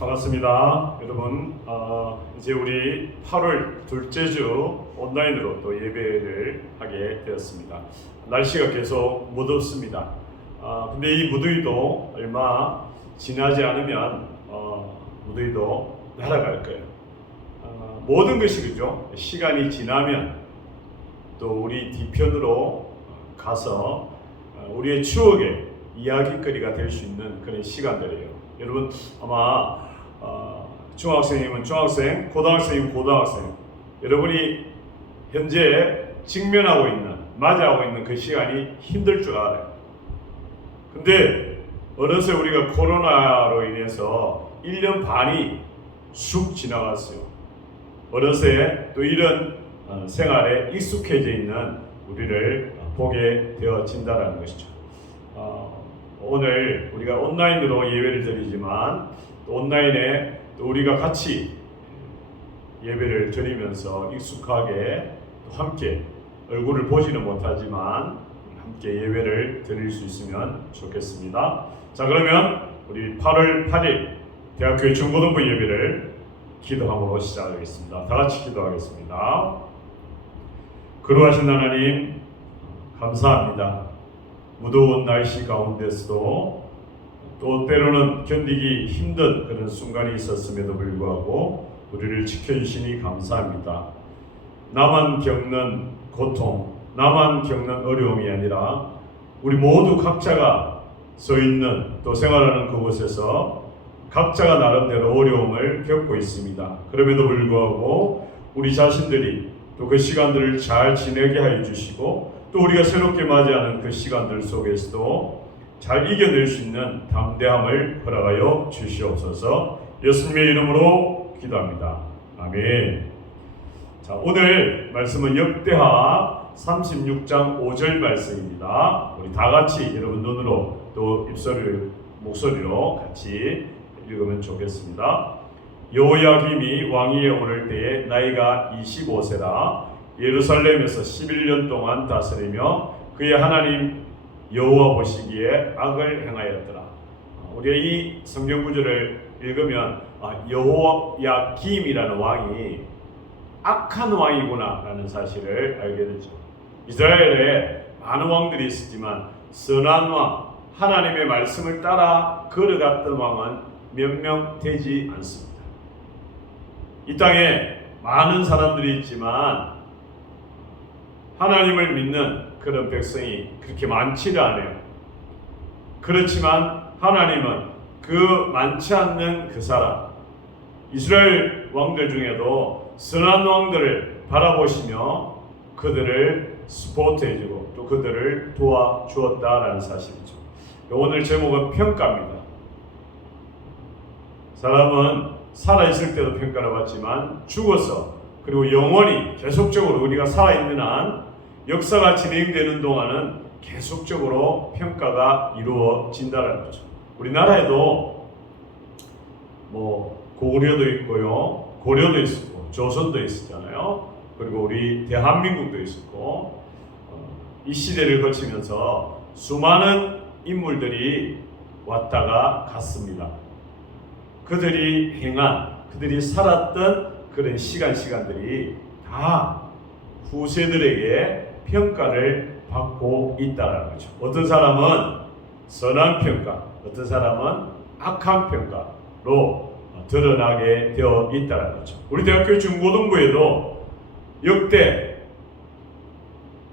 반갑습니다. 여러분, 이제 우리 8월 둘째 주 온라인으로 또 예배를 하게 되었습니다. 날씨가 계속 무덥습니다. 근데 이 무더위도 얼마 지나지 않으면 무더위도 날아갈 거예요. 모든 것이 그죠? 시간이 지나면 또 우리 뒤편으로 가서 우리의 추억의 이야기거리가 될 수 있는 그런 시간들이에요. 여러분 아마 중학생이면 중학생, 고등학생이면 고등학생, 여러분이 현재 직면하고 있는, 맞이하고 있는 그 시간이 힘들 줄 알아요. 근데 어느새 우리가 코로나로 인해서 1년 반이 쑥 지나갔어요. 어느새 또 이런 생활에 익숙해져 있는 우리를 보게 되어진다는 것이죠. 오늘 우리가 온라인으로 예배를 드리지만 또 온라인에 또 우리가 같이 예배를 드리면서 익숙하게 또 함께 얼굴을 보지는 못하지만 함께 예배를 드릴 수 있으면 좋겠습니다. 자, 그러면 우리 8월 8일 대학교의 중고등부 예배를 기도함으로 시작하겠습니다. 다 같이 기도하겠습니다. 거룩하신 하나님 감사합니다. 무더운 날씨 가운데서도 또 때로는 견디기 힘든 그런 순간이 있었음에도 불구하고 우리를 지켜주시니 감사합니다. 나만 겪는 고통, 나만 겪는 어려움이 아니라 우리 모두 각자가 서 있는 또 생활하는 그곳에서 각자가 나름대로 어려움을 겪고 있습니다. 그럼에도 불구하고 우리 자신들이 또 그 시간들을 잘 지내게 하여 주시고 또 우리가 새롭게 맞이하는 그 시간들 속에서도 잘 이겨낼 수 있는 담대함을 허락하여 주시옵소서. 예수님의 이름으로 기도합니다. 아멘. 자, 오늘 말씀은 역대하 36장 5절 말씀입니다. 우리 다 같이 여러분 눈으로 또 목소리로 같이 읽으면 좋겠습니다. 여호야김이 왕위에 오를 때에 나이가 25세라 예루살렘에서 11년 동안 다스리며 그의 하나님 여호와 보시기에 악을 행하였더라. 우리가 이 성경 구절을 읽으면 여호야김이라는 왕이 악한 왕이구나 라는 사실을 알게 되죠. 이스라엘에 많은 왕들이 있었지만 선한 왕, 하나님의 말씀을 따라 걸어갔던 왕은 몇 명 되지 않습니다. 이 땅에 많은 사람들이 있지만 하나님을 믿는 그런 백성이 그렇게 많지를 않아요. 그렇지만 하나님은 그 많지 않는 그 사람, 이스라엘 왕들 중에도 선한 왕들을 바라보시며 그들을 스포트해주고 또 그들을 도와주었다라는 사실이죠. 오늘 제목은 평가입니다. 사람은 살아있을 때도 평가를 받지만 죽어서 그리고 영원히 계속적으로 우리가 살아있는 한 역사가 진행되는 동안은 계속적으로 평가가 이루어진다는 거죠. 우리나라에도 고구려도 있고요, 고려도 있었고, 조선도 있었잖아요. 그리고 우리 대한민국도 있었고, 이 시대를 거치면서 수많은 인물들이 왔다가 갔습니다. 그들이 행한, 그들이 살았던 그런 시간들이 다 후세들에게 평가를 받고 있다는 거죠. 어떤 사람은 선한 평가, 어떤 사람은 악한 평가로 드러나게 되어 있다는 거죠. 우리 대학교 중고등부에도 역대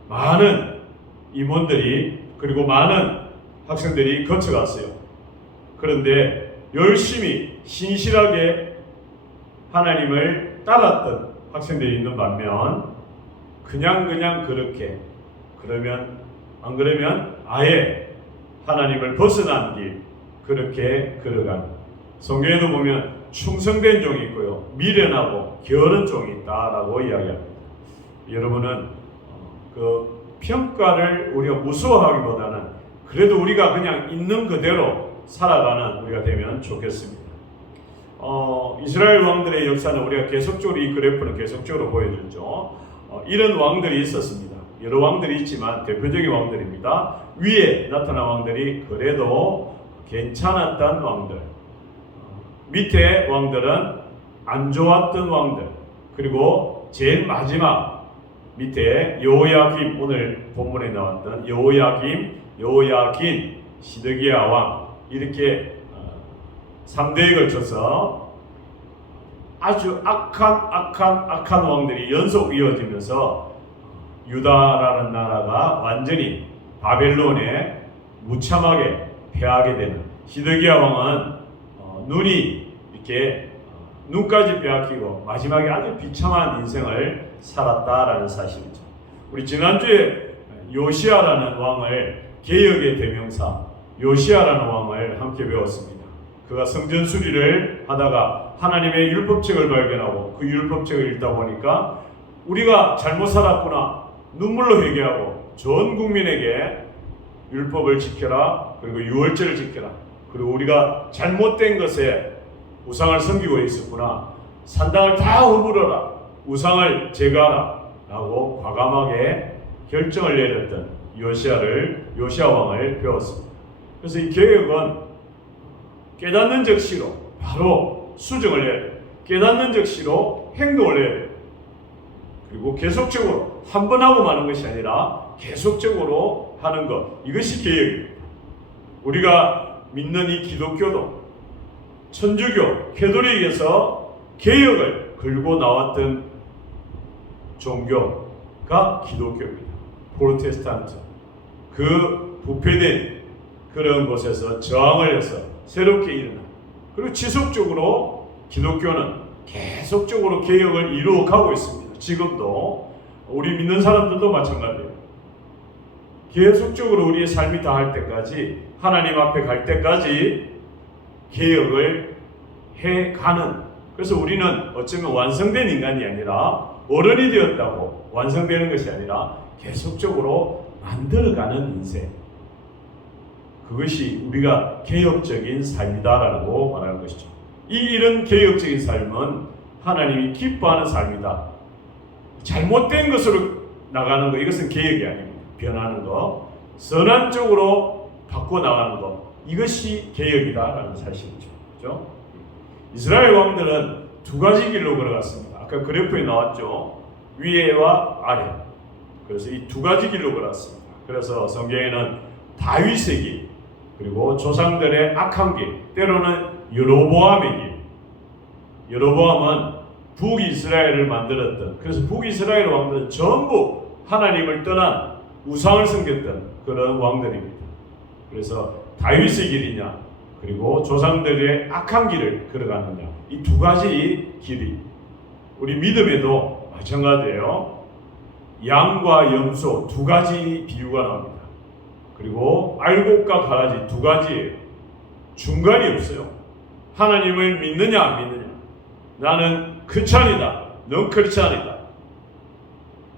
많은 임원들이 그리고 많은 학생들이 거쳐갔어요. 그런데 열심히 신실하게 하나님을 따랐던 학생들이 있는 반면 그냥 그렇게 안 그러면 아예 하나님을 벗어난 길 그렇게 걸어간, 성경에도 보면 충성된 종이 있고요, 미련하고 게으른 종이 있다라고 이야기합니다. 여러분은 그 평가를 우리가 무서워하기보다는 그래도 우리가 그냥 있는 그대로 살아가는 우리가 되면 좋겠습니다. 이스라엘 왕들의 역사는 우리가 계속적으로 이 그래프는 계속적으로 보여주죠. 이런 왕들이 있었습니다. 여러 왕들이 있지만 대표적인 왕들입니다. 위에 나타난 왕들이 그래도 괜찮았던 왕들, 밑에 왕들은 안 좋았던 왕들, 그리고 제일 마지막 밑에 여호야김, 오늘 본문에 나왔던 여호야긴, 시드기야 왕, 이렇게 3대에 걸쳐서 아주 악한 왕들이 연속 이어지면서 유다라는 나라가 완전히 바벨론에 무참하게 패하게 되는, 시드기야 왕은 눈이 이렇게 눈까지 빼앗기고 마지막에 아주 비참한 인생을 살았다라는 사실이죠. 우리 지난주에 요시야라는 왕을, 개혁의 대명사 요시야라는 왕을 함께 배웠습니다. 그가 성전 수리를 하다가 하나님의 율법책을 발견하고 그 율법책을 읽다 보니까 우리가 잘못 살았구나, 눈물로 회개하고 전 국민에게 율법을 지켜라, 그리고 유월절을 지켜라, 그리고 우리가 잘못된 것에 우상을 섬기고 있었구나, 산당을 다 허물어라, 우상을 제거하라 라고 과감하게 결정을 내렸던 요시야 왕을 배웠습니다. 그래서 이 개혁은 깨닫는 즉시로 바로 수정을 해야 돼요. 깨닫는 즉시로 행동을 해야 돼요. 그리고 계속적으로 한 번 하고 마는 것이 아니라 계속적으로 하는 것, 이것이 개혁입니다. 우리가 믿는 이 기독교도 천주교, 캐톨릭에서 개혁을 걸고 나왔던 종교가 기독교입니다. 프로테스탄트, 그 부패된 그런 곳에서 저항을 해서 새롭게 일어나, 그리고 지속적으로 기독교는 계속적으로 개혁을 이루어가고 있습니다. 지금도 우리 믿는 사람들도 마찬가지예요. 계속적으로 우리의 삶이 다할 때까지, 하나님 앞에 갈 때까지 개혁을 해가는, 그래서 우리는 어쩌면 완성된 인간이 아니라 어른이 되었다고 완성되는 것이 아니라 계속적으로 만들어가는 인생, 그것이 우리가 개혁적인 삶이다라고 말하는 것이죠. 이런 개혁적인 삶은 하나님이 기뻐하는 삶이다. 잘못된 것으로 나가는 것, 이것은 개혁이 아닙니다. 변하는 것, 선한 쪽으로 바꿔나가는 것, 이것이 개혁이다라는 사실이죠. 그렇죠? 이스라엘 왕들은 두 가지 길로 걸어갔습니다. 아까 그래프에 나왔죠. 위에와 아래. 그래서 이 두 가지 길로 걸어갔습니다. 그래서 성경에는 다윗의 길, 그리고 조상들의 악한 길, 때로는 여로보암의 길. 여로보암은 북이스라엘을 만들었던, 그래서 북이스라엘 왕들은 전부 하나님을 떠난 우상을 섬겼던 그런 왕들입니다. 그래서 다윗의 길이냐, 그리고 조상들의 악한 길을 걸어가느냐, 이 두 가지 길이 우리 믿음에도 마찬가지예요. 양과 염소 두 가지 비유가 나옵니다. 그리고 알곡과 가라지 두 가지예요. 중간이 없어요. 하나님을 믿느냐 안 믿느냐. 나는 크리스찬이다, 넌 크리스찬이다.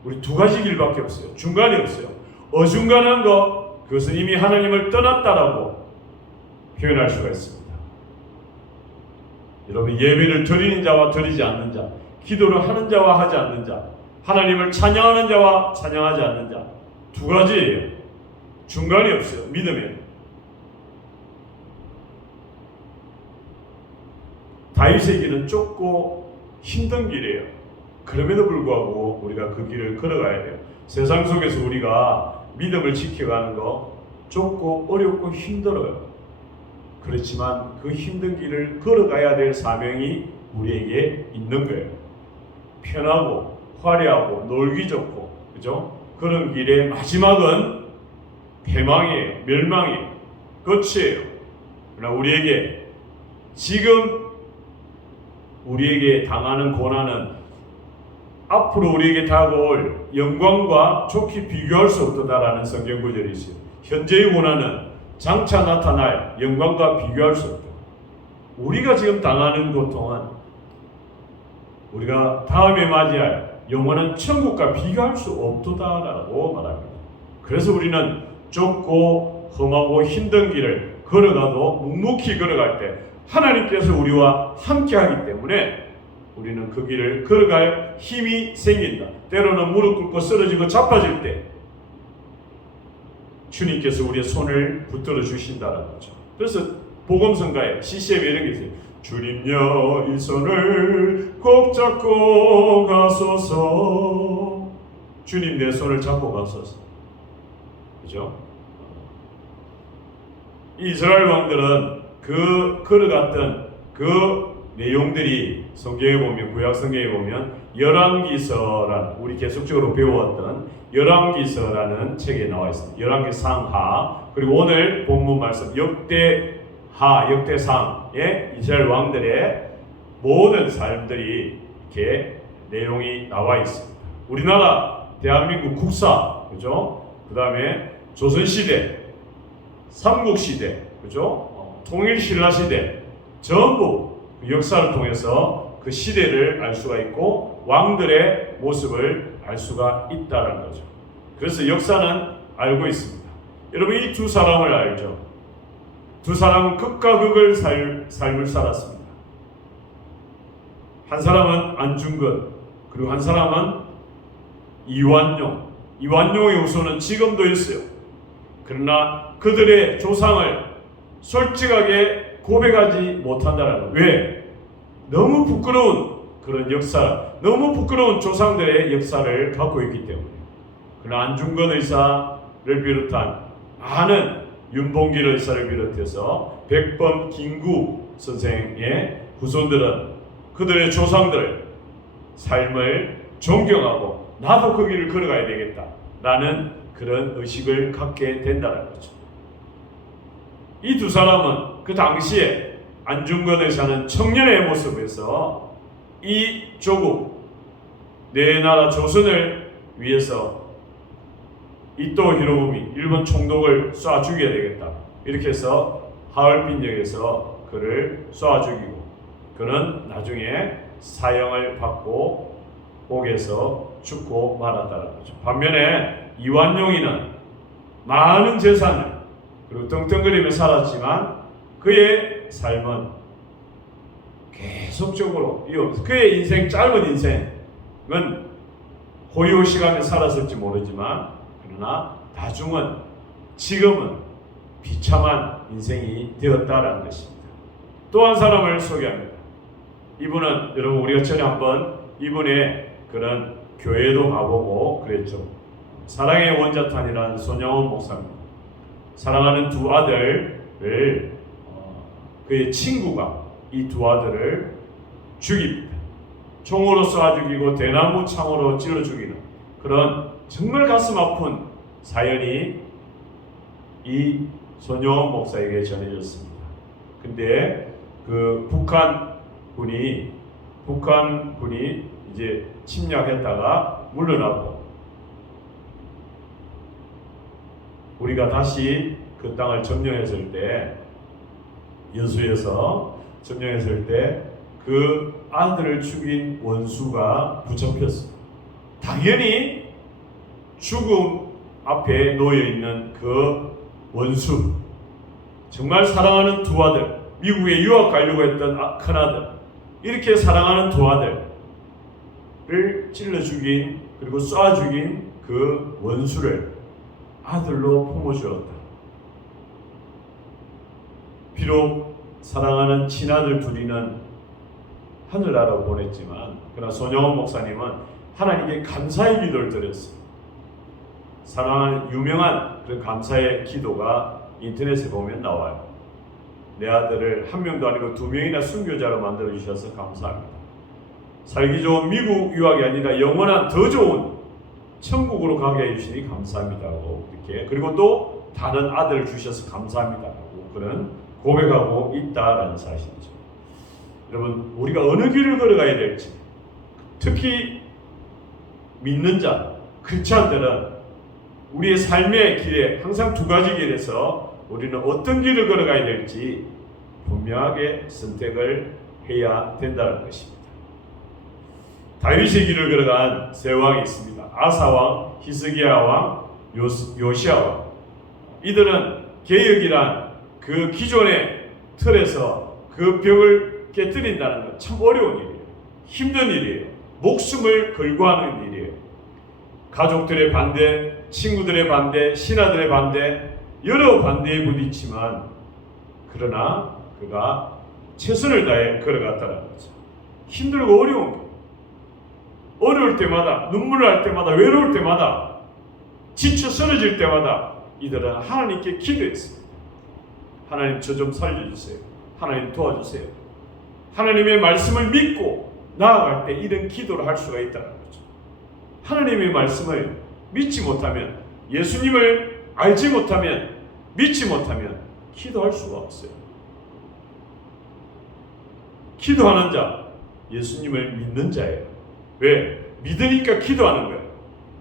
우리 두 가지 길밖에 없어요. 중간이 없어요. 어중간한 것, 그것은 이미 하나님을 떠났다라고 표현할 수가 있습니다. 여러분, 예배를 드리는 자와 드리지 않는 자, 기도를 하는 자와 하지 않는 자, 하나님을 찬양하는 자와 찬양하지 않는 자, 두 가지예요. 중간이 없어요. 믿음에. 다윗의 길은 좁고 힘든 길이에요. 그럼에도 불구하고 우리가 그 길을 걸어가야 돼요. 세상 속에서 우리가 믿음을 지켜가는 거 좁고 어렵고 힘들어요. 그렇지만 그 힘든 길을 걸어가야 될 사명이 우리에게 있는 거예요. 편하고 화려하고 놀기 좋고, 그죠? 그런 길의 마지막은 패망이에요. 멸망이에요. 끝이에요. 그러나 우리에게 지금 우리에게 당하는 고난은 앞으로 우리에게 다가올 영광과 좋게 비교할 수 없다라는 성경 구절이 있어요. 현재의 고난은 장차 나타날 영광과 비교할 수 없다. 우리가 지금 당하는 고통은 우리가 다음에 맞이할 영원한 천국과 비교할 수 없다라고 말합니다. 그래서 우리는 좁고 험하고 힘든 길을 걸어가도 묵묵히 걸어갈 때 하나님께서 우리와 함께하기 때문에 우리는 그 길을 걸어갈 힘이 생긴다. 때로는 무릎 꿇고 쓰러지고 자빠질 때 주님께서 우리의 손을 붙들어 주신다는 거죠. 그래서 복음성가에 CCM에 이런 게 있어요. 주님여 이 손을 꼭 잡고 가소서. 주님 내 손을 잡고 가소서. 그죠? 이스라엘 왕들은 걸어갔던 그 내용들이 성경에 보면, 구약 성경에 보면 열왕기서라는, 우리 계속적으로 배워왔던 열왕기서라는 책에 나와 있습니다. 열왕기 상하, 그리고 오늘 본문 말씀 역대하, 역대상에 이스라엘 왕들의 모든 삶들이 이렇게 내용이 나와 있습니다. 우리나라 대한민국 국사, 그죠? 그 다음에 조선시대, 삼국시대, 그죠? 통일신라시대, 전부 그 역사를 통해서 그 시대를 알 수가 있고 왕들의 모습을 알 수가 있다는 거죠. 그래서 역사는 알고 있습니다. 여러분 이 두 사람을 알죠? 두 사람은 극과 극을 삶을 살았습니다. 한 사람은 안중근, 그리고 한 사람은 이완용. 이완용의 후손은 지금도 있어요. 그러나 그들의 조상을 솔직하게 고백하지 못한다는 거예요. 왜? 너무 부끄러운 그런 역사, 너무 부끄러운 조상들의 역사를 갖고 있기 때문에. 그러나 안중근 의사를 비롯한 많은 윤봉길 의사를 비롯해서 백범 김구 선생의 후손들은 그들의 조상들의 삶을 존경하고 나도 그 길을 걸어가야 되겠다라는 그런 의식을 갖게 된다는 거죠. 이 두 사람은 그 당시에 안중근 의사는 청년의 모습에서 이 조국, 내 나라 조선을 위해서 이토 히로부미 일본 총독을 쏴 죽여야 되겠다, 이렇게 해서 하얼빈역에서 그를 쏴 죽이고 그는 나중에 사형을 받고 옥에서 죽고 말았다는 거죠. 반면에 이완용이는 많은 재산을 그리고 떵떵거리며 살았지만 그의 삶은 계속적으로 이어서 그의 인생, 짧은 인생은 호요시간에 살았을지 모르지만 그러나 나중은, 지금은 비참한 인생이 되었다라는 것입니다. 또 한 사람을 소개합니다. 이분은 여러분 우리가 전에 한번 이분의 그런 교회도 가보고 그랬죠. 사랑의 원자탄이라는 손영원 목사입니다. 사랑하는 두 아들을 그의 친구가 이 두 아들을 죽입니다. 총으로 쏴 죽이고 대나무 창으로 찔러 죽이는 그런 정말 가슴 아픈 사연이 이 손영원 목사에게 전해졌습니다. 근데 그 북한 군이 이제 침략했다가 물러나고 우리가 다시 그 땅을 점령했을 때, 여수에서 점령했을 때 그 아들을 죽인 원수가 붙잡혔습니다. 당연히 죽음 앞에 놓여있는 그 원수, 정말 사랑하는 두 아들, 미국에 유학 가려고 했던 큰아들, 이렇게 사랑하는 두 아들을 찔러 죽인, 그리고 쏴 죽인 그 원수를 아들로 품어주었다. 비록 사랑하는 친아들 둘이는 하늘나라로 보냈지만 그러나 손영원 목사님은 하나님께 감사의 기도를 드렸어요. 사랑하는 유명한 그런 감사의 기도가 인터넷에 보면 나와요. 내 아들을 한 명도 아니고 두 명이나 순교자로 만들어 주셔서 감사합니다. 살기 좋은 미국 유학이 아니라 영원한 더 좋은 천국으로 가게 해주시니 감사합니다고, 이렇게, 그리고 또 다른 아들을 주셔서 감사합니다고 그런 고백하고 있다라는 사실이죠. 여러분 우리가 어느 길을 걸어가야 될지, 특히 믿는 자, 크리스찬들은 우리의 삶의 길에 항상 두 가지 길에서 우리는 어떤 길을 걸어가야 될지 분명하게 선택을 해야 된다는 것입니다. 다윗의 길을 걸어간 세 왕이 있습니다. 아사왕, 히스기야왕, 요시야왕. 이들은 개혁이란 그 기존의 틀에서 그 벽을 깨뜨린다는 건 참 어려운 일이에요. 힘든 일이에요. 목숨을 걸고 하는 일이에요. 가족들의 반대, 친구들의 반대, 신하들의 반대, 여러 반대에 부딪히지만 그러나 그가 최선을 다해 걸어갔다는 거죠. 힘들고 어려운 거. 어려울 때마다, 눈물을 할 때마다, 외로울 때마다, 지쳐 쓰러질 때마다 이들은 하나님께 기도했습니다. 하나님 저 좀 살려주세요. 하나님 도와주세요. 하나님의 말씀을 믿고 나아갈 때 이런 기도를 할 수가 있다는 거죠. 하나님의 말씀을 믿지 못하면, 예수님을 알지 못하면, 믿지 못하면 기도할 수가 없어요. 기도하는 자, 예수님을 믿는 자예요. 왜? 믿으니까 기도하는 거예요.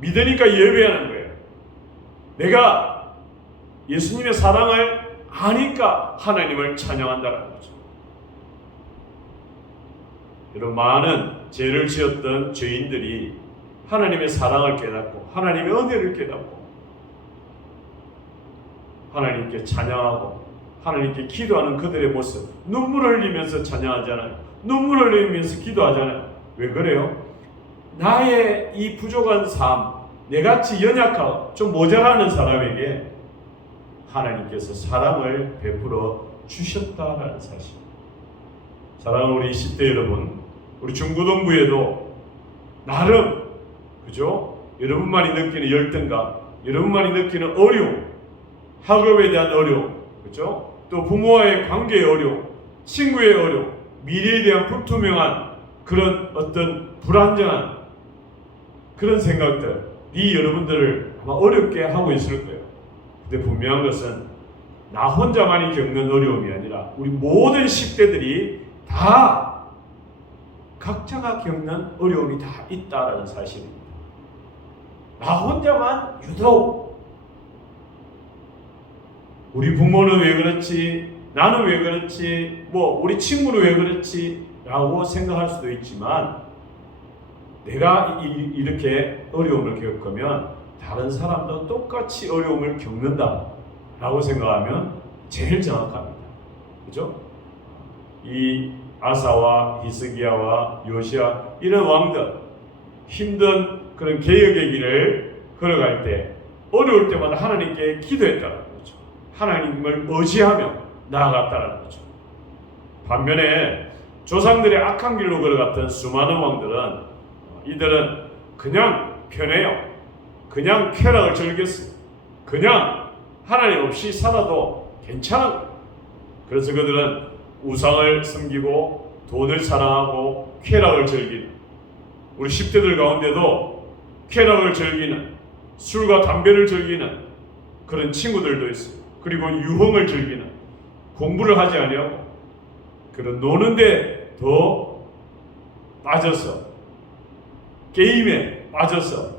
믿으니까 예배하는 거예요. 내가 예수님의 사랑을 아니까 하나님을 찬양한다는 거죠. 여러분, 많은 죄를 지었던 죄인들이 하나님의 사랑을 깨닫고 하나님의 은혜를 깨닫고 하나님께 찬양하고 하나님께 기도하는 그들의 모습, 눈물을 흘리면서 찬양하잖아요. 눈물을 흘리면서 기도하잖아요. 왜 그래요? 나의 이 부족한 삶, 내같이 연약하고 좀 모자라는 사람에게 하나님께서 사랑을 베풀어 주셨다라는 사실. 사랑하는 우리 10대 여러분, 우리 중고등부에도 나름, 그죠? 여러분만이 느끼는 열등감, 여러분만이 느끼는 어려움, 학업에 대한 어려움, 그죠? 또 부모와의 관계의 어려움, 친구의 어려움, 미래에 대한 불투명한 그런 어떤 불안정한 그런 생각들이 여러분들을 아마 어렵게 하고 있을 거예요. 근데 분명한 것은 나 혼자만이 겪는 어려움이 아니라 우리 모든 10대들이 다 각자가 겪는 어려움이 다 있다라는 사실입니다. 나 혼자만 유독 우리 부모는 왜 그렇지, 나는 왜 그렇지, 뭐 우리 친구는 왜 그렇지 라고 생각할 수도 있지만, 내가 이렇게 어려움을 겪으면 다른 사람도 똑같이 어려움을 겪는다 라고 생각하면 제일 정확합니다. 그죠? 이 아사와 히스기야와 요시야, 이런 왕들 힘든 그런 개혁의 길을 걸어갈 때 어려울 때마다 하나님께 기도했다는 거죠. 하나님을 의지하며 나아갔다는 거죠. 반면에 조상들의 악한 길로 걸어갔던 수많은 왕들은, 이들은 그냥 편해요. 그냥 쾌락을 즐겼어요. 그냥 하나님 없이 살아도 괜찮은. 그래서 그들은 우상을 섬기고 돈을 사랑하고 쾌락을 즐기는, 우리 10대들 가운데도 쾌락을 즐기는, 술과 담배를 즐기는 그런 친구들도 있어요. 그리고 유흥을 즐기는, 공부를 하지 아니하고 그런 노는데 더 빠져서, 게임에 빠져서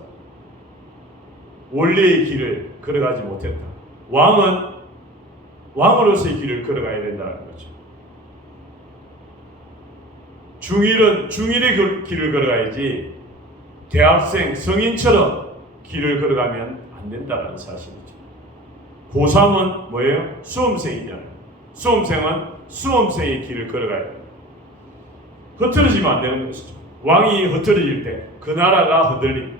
원래의 길을 걸어가지 못했다. 왕은 왕으로서의 길을 걸어가야 된다는 거죠. 중일의 길을 걸어가야지 대학생, 성인처럼 길을 걸어가면 안 된다는 사실이죠. 고3은 뭐예요? 수험생이잖아요. 수험생은 수험생의 길을 걸어가야 돼요. 흐트러지면 안 되는 것이죠. 왕이 흐트러질 때 그 나라가 흔들립니다.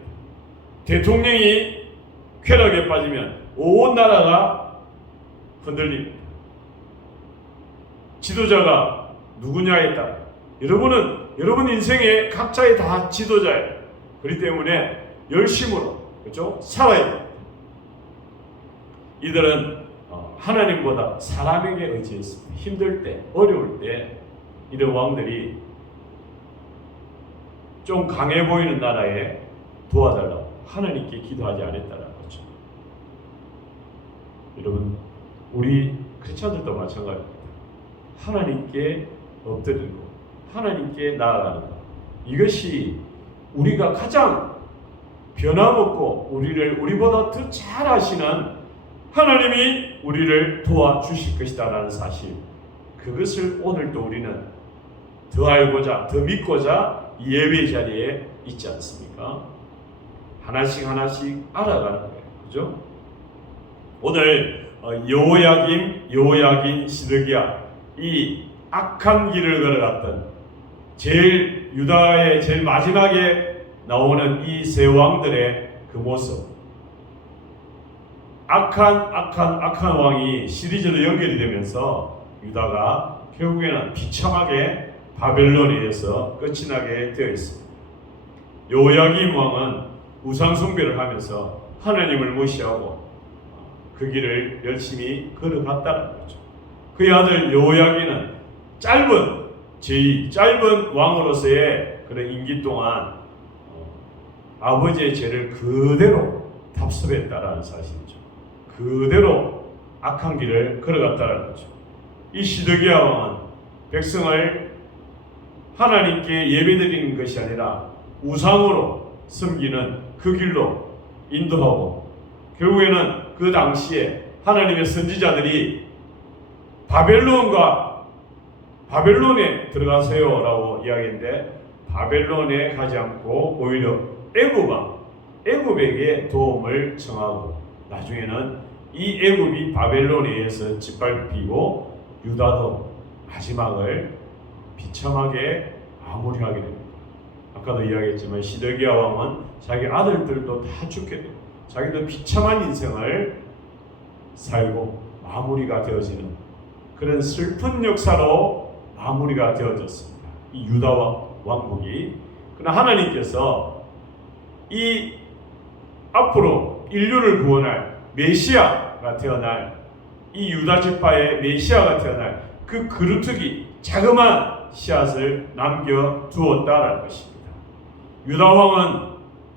대통령이 쾌락에 빠지면 온 나라가 흔들립니다. 지도자가 누구냐에 따라, 여러분 인생에 각자의 다 지도자예요. 그렇기 때문에 열심으로, 그렇죠? 살아야 됩니다. 이들은 하나님보다 사람에게 의지했습니다. 힘들 때, 어려울 때 이런 왕들이 좀 강해 보이는 나라에 도와달라고 하나님께 기도하지 않았다는 거죠. 여러분, 우리 크리스천들도 마찬가지입니다. 하나님께 엎드리고 하나님께 나아가는 것, 이것이 우리가 가장 변함없고 우리보다 더 잘 아시는 하나님이 우리를 도와주실 것이다라는 사실, 그것을 오늘도 우리는 더 알고자, 더 믿고자 예배 자리에 있지 않습니까? 하나씩 알아가는 거예요. 그죠? 오늘 여호야긴, 시드기야, 이 악한 길을 걸어갔던 유다의 제일 마지막에 나오는 이 세 왕들의 그 모습, 악한 왕이 시리즈로 연결이 되면서 유다가 결국에는 비참하게 바벨론에 의해서 끝이 나게 되어 있습니다. 여호야김 왕은 우상 숭배를 하면서 하나님을 무시하고 그 길을 열심히 걸어갔다는 거죠. 그의 아들 여호야김은 짧은 왕으로서의 그런 임기 동안 아버지의 죄를 그대로 답습했다라는 사실이죠. 그대로 악한 길을 걸어갔다는 거죠. 이 시드기야 왕은 백성을 하나님께 예배드리는 것이 아니라 우상으로 섬기는 그 길로 인도하고, 결국에는 그 당시에 하나님의 선지자들이 바벨론에 들어가세요 라고 이야기했는데, 바벨론에 가지 않고 오히려 애굽에게 도움을 청하고, 나중에는 이 애굽이 바벨론에 의해서 짓밟히고 유다도 마지막을 비참하게 마무리하게 됩니다. 아까도 이야기했지만 시드기야 왕은 자기 아들들도 다 죽게 됩니다. 자기도 비참한 인생을 살고 마무리가 되어지는 그런 슬픈 역사로 마무리가 되어졌습니다. 이 유다 왕국이. 그러나 하나님께서 이 앞으로 인류를 구원할 메시아가 태어날, 이 유다 지파의 메시아가 태어날 그 그루터기 자그마한 씨앗을 남겨두었다라는 것입니다. 유다 왕은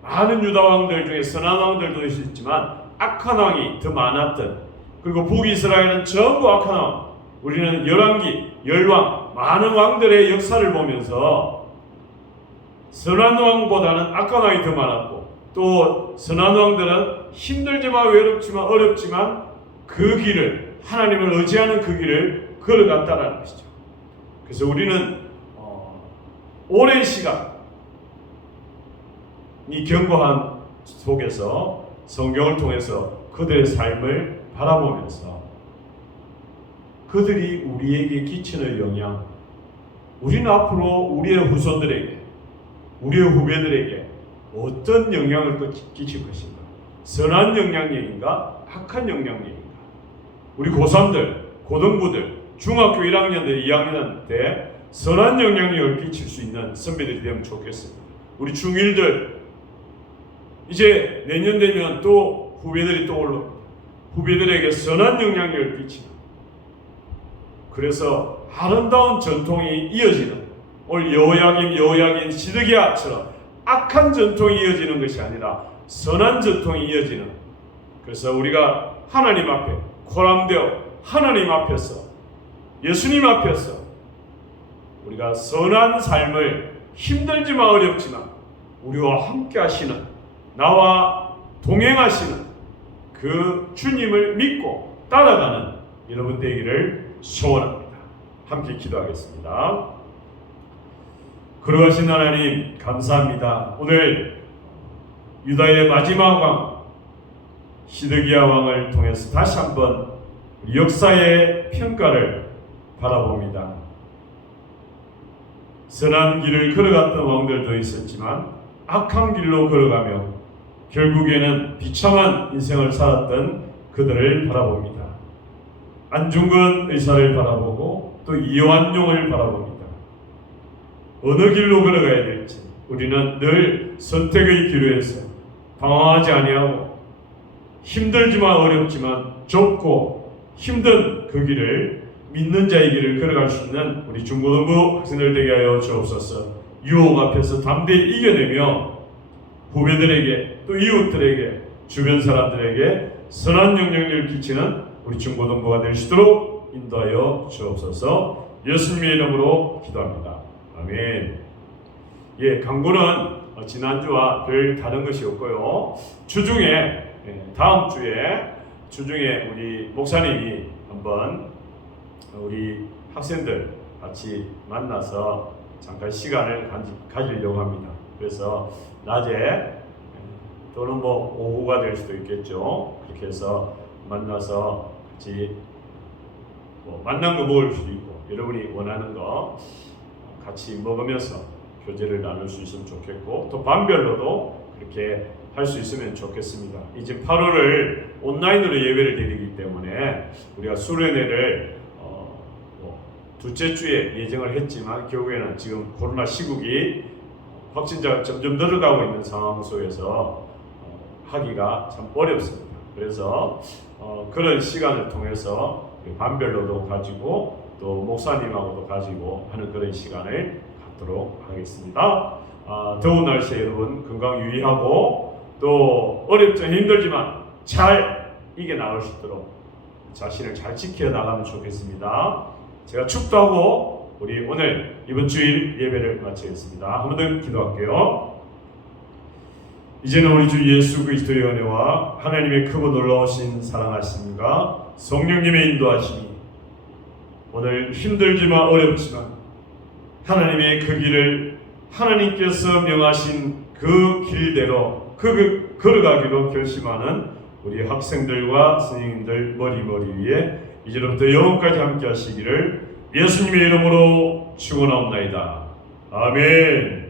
많은 유다 왕들 중에 선한 왕들도 있었지만 악한 왕이 더 많았던, 그리고 북이스라엘은 전부 악한 왕, 우리는 열왕기, 열왕, 많은 왕들의 역사를 보면서 선한 왕보다는 악한 왕이 더 많았고, 또 선한 왕들은 힘들지만 외롭지만 어렵지만 그 길을, 하나님을 의지하는 그 길을 걸어갔다는 것이죠. 그래서 우리는 오랜 시간 이 견고한 속에서 성경을 통해서 그들의 삶을 바라보면서 그들이 우리에게 끼치는 영향, 우리는 앞으로 우리의 후손들에게, 우리의 후배들에게 어떤 영향을 끼칠 것인가? 선한 영향력인가? 악한 영향력인가? 우리 고3들, 고등부들, 중학교 1학년들, 2학년 때 선한 영향력을 끼칠 수 있는 선배들이 되면 좋겠습니다. 우리 중1들, 이제 내년 되면 또 후배들이 떠올라 후배들에게 선한 영향력을 끼치는, 그래서 아름다운 전통이 이어지는, 오늘 여호야김 시드기야처럼 악한 전통이 이어지는 것이 아니라 선한 전통이 이어지는, 그래서 우리가 하나님 앞에 코람되어 하나님 앞에서, 예수님 앞에서 우리가 선한 삶을 힘들지만 어렵지만 우리와 함께 하시는, 나와 동행하시는 그 주님을 믿고 따라가는 여러분 되기를 소원합니다. 함께 기도하겠습니다. 거룩하신 하나님, 감사합니다. 오늘 유다의 마지막 왕 시드기야 왕을 통해서 다시 한번 역사의 평가를 바라봅니다. 선한 길을 걸어갔던 왕들도 있었지만 악한 길로 걸어가며 결국에는 비참한 인생을 살았던 그들을 바라봅니다. 안중근 의사를 바라보고 또 이완용을 바라봅니다. 어느 길로 걸어가야 될지 우리는 늘 선택의 기로에서 방황하지 아니하고 힘들지만 어렵지만 좁고 힘든 그 길을, 믿는 자의 길을 걸어갈 수 있는 우리 중고등부 학생들 되게 하여 주옵소서. 유혹 앞에서 담대히 이겨내며 후배들에게, 또 이웃들에게, 주변 사람들에게 선한 영향력을 끼치는 우리 중고등부가 될 수 있도록 인도하여 주옵소서. 예수님의 이름으로 기도합니다. 아멘. 예, 강구는 지난주와 별 다른 것이 없고요. 주중에, 다음 주중에 우리 목사님이 한번 우리 학생들 같이 만나서 잠깐 시간을 가지려고 합니다. 그래서 낮에 또는 뭐 오후가 될 수도 있겠죠. 그렇게 해서 만나서 같이 만난 거 먹을 수도 있고, 여러분이 원하는 거 같이 먹으면서 교제를 나눌 수 있으면 좋겠고, 또 반별로도 그렇게 할 수 있으면 좋겠습니다. 이제 8월을 온라인으로 예배를 드리기 때문에 우리가 수련회를 둘째 주에 예정을 했지만 결국에는 지금 코로나 시국이 확진자가 점점 늘어가고 있는 상황 속에서 하기가 참 어렵습니다. 그래서 그런 시간을 통해서 반별로도 가지고 또 목사님하고도 가지고 하는 그런 시간을 갖도록 하겠습니다. 더운 날씨에 여러분 건강 유의하고 또 어렵지만 힘들지만 잘 이겨나갈 수 있도록 자신을 잘 지켜나가면 좋겠습니다. 제가 축도하고 우리 오늘 이번 주일 예배를 마치겠습니다. 한 번 더 기도할게요. 이제는 우리 주 예수 그리스도의 은혜와 하나님의 크고 놀라우신 사랑하심과 성령님의 인도하심이 오늘 힘들지만 어렵지만 하나님의 그 길을 하나님께서 명하신 그 길대로 걸어가기로 결심하는 우리 학생들과 선생님들 머리 위에 이제부터 영원까지 함께 하시기를 예수님의 이름으로 축원하옵나이다. 아멘.